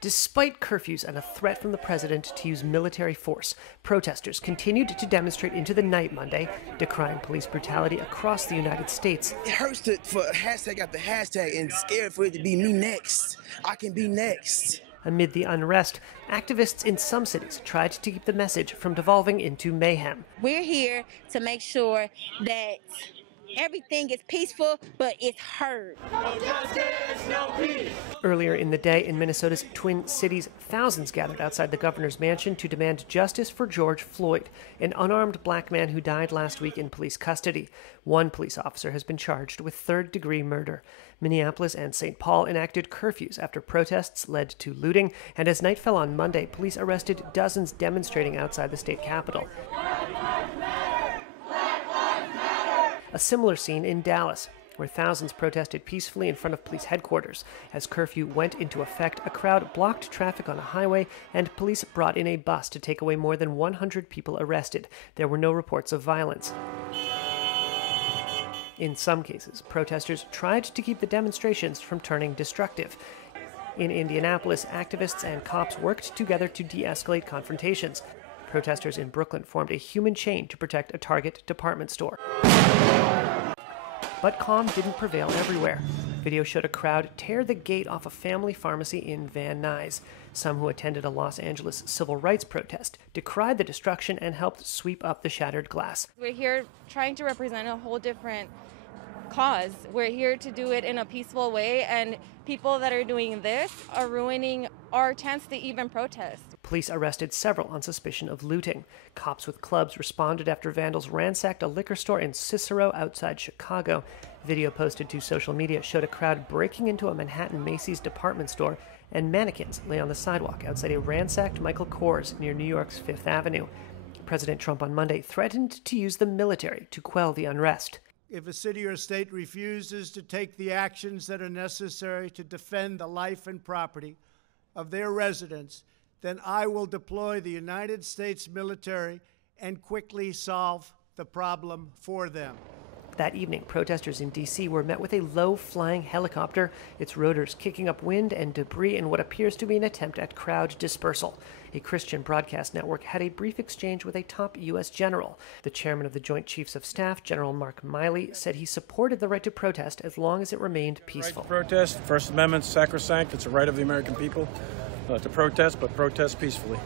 Despite curfews and a threat from the president to use military force, protesters continued to demonstrate into the night Monday, decrying police brutality across the United States. It hurts for hashtag after hashtag and scared for it to be me next. I can be next. Amid the unrest, activists in some cities tried to keep the message from devolving into mayhem. We're here to make sure that everything is peaceful, but it's heard. No justice, no peace. Earlier in the day in Minnesota's Twin Cities, thousands gathered outside the governor's mansion to demand justice for George Floyd, an unarmed black man who died last week in police custody. One police officer has been charged with third-degree murder. Minneapolis and St. Paul enacted curfews after protests led to looting, and as night fell on Monday, police arrested dozens demonstrating outside the state capitol. A similar scene in Dallas, where thousands protested peacefully in front of police headquarters. As curfew went into effect, a crowd blocked traffic on a highway, and police brought in a bus to take away more than 100 people arrested. There were no reports of violence. In some cases, protesters tried to keep the demonstrations from turning destructive. In Indianapolis, activists and cops worked together to de-escalate confrontations. Protesters in Brooklyn formed a human chain to protect a Target department store. But calm didn't prevail everywhere. Video showed a crowd tear the gate off a family pharmacy in Van Nuys. Some who attended a Los Angeles civil rights protest decried the destruction and helped sweep up the shattered glass. We're here trying to represent a whole different cause. We're here to do it in a peaceful way, and people that are doing this are ruining our chance to even protest. Police arrested several on suspicion of looting. Cops with clubs responded after vandals ransacked a liquor store in Cicero outside Chicago. Video posted to social media showed a crowd breaking into a Manhattan Macy's department store, and mannequins lay on the sidewalk outside a ransacked Michael Kors near New York's Fifth Avenue. President Trump on Monday threatened to use the military to quell the unrest. If a city or state refuses to take the actions that are necessary to defend the life and property of their residents, then I will deploy the United States military and quickly solve the problem for them. That evening, protesters in D.C. were met with a low-flying helicopter, its rotors kicking up wind and debris in what appears to be an attempt at crowd dispersal. A Christian broadcast network had a brief exchange with a top U.S. general. The chairman of the Joint Chiefs of Staff, General Mark Miley, said he supported the right to protest as long as it remained peaceful. Right to protest, First Amendment, sacrosanct. It's a right of the American people to protest, but protest peacefully.